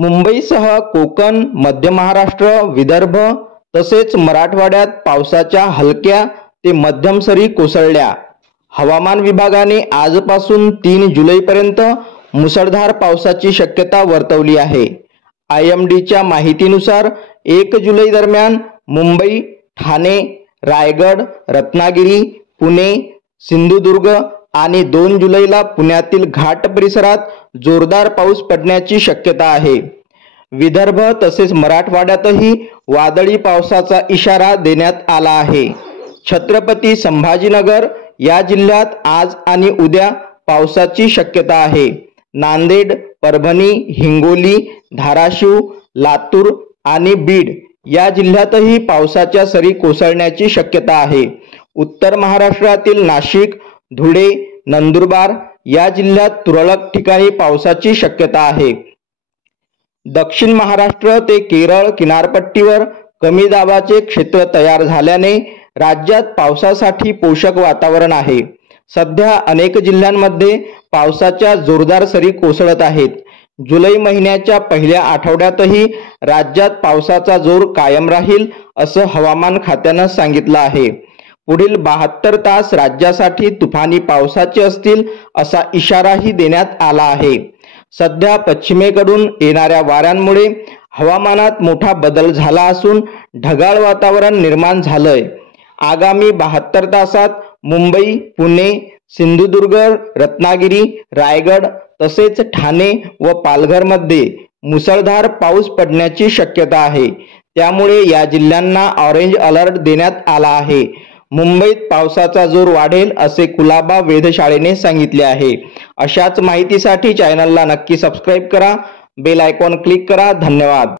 मुंबईसह कोकण, मध्य महाराष्ट्र, विदर्भ तसेच मराठवाड्यात पावसाच्या हलक्या ते मध्यम सरी कोसळल्या। हवामान विभागाने आजपासून 3 जुलैपर्यंत मुसळधार पावसाची शक्यता वर्तवली आहे। IMDच्या माहितीनुसार 1 जुलै दरम्यान मुंबई, ठाणे, रायगड, रत्नागिरी, पुणे, सिंधुदुर्ग आणि 2 जुलैला पुण्यातील घाट परिसरात जोरदार पाऊस पडण्याची शक्यता आहे। विदर्भ तसेच मराठवाड्यातही वादळी पावसाचा इशारा देण्यात आला आहे। छत्रपती संभाजीनगर या जिल्ह्यात आज आणि उद्या पावसाची शक्यता आहे। नांदेड, परभणी, हिंगोली, धाराशिव, लातूर आणि बीड या जिल्ह्यातही पावसाच्या सरी कोसळण्याची शक्यता आहे। उत्तर महाराष्ट्रातील नाशिक, धुळे, नंदुरबार या जिल्ह्यात तुरळक ठिकाणी पावसाची शक्यता आहे। दक्षिण महाराष्ट्र ते केरळ किनारपट्टीवर कमी दाबाचे क्षेत्र तयार झाल्याने राज्यात पावसासाठी पोषक वातावरण आहे। सध्या अनेक जिल्ह्यांमध्ये पावसाच्या जोरदार सरी कोसळत आहेत। जुलै महिन्याच्या पहिल्या आठवड्यातही राज्यात पावसाचा जोर कायम राहील असं हवामान खात्यानं सांगितलं आहे। पुढील 72 तास राज्यासाठी तुफानी पावसाचे असतील असा इशाराही देण्यात आला आहे। सध्या पश्चिमेकडून येणाऱ्या वाऱ्यांमुळे हवामानात मोठा बदल झाला असून ढगाळ वातावरण निर्माण झालंय। आगामी 72 तासात मुंबई, पुणे, सिंधुदुर्ग, रत्नागिरी, रायगड तसेच ठाणे व पालघरमध्ये मुसळधार पाऊस पडण्याची शक्यता आहे। त्यामुळे या जिल्ह्यांना ऑरेंज अलर्ट देण्यात आला आहे। मुंबईत पावसाचा जोर वाढेल असे कुलाबा वेधशाळेने सांगितले आहे। अशाच माहितीसाठी चॅनलला नक्की सबस्क्राईब करा, बेल आयकॉन क्लिक करा। धन्यवाद।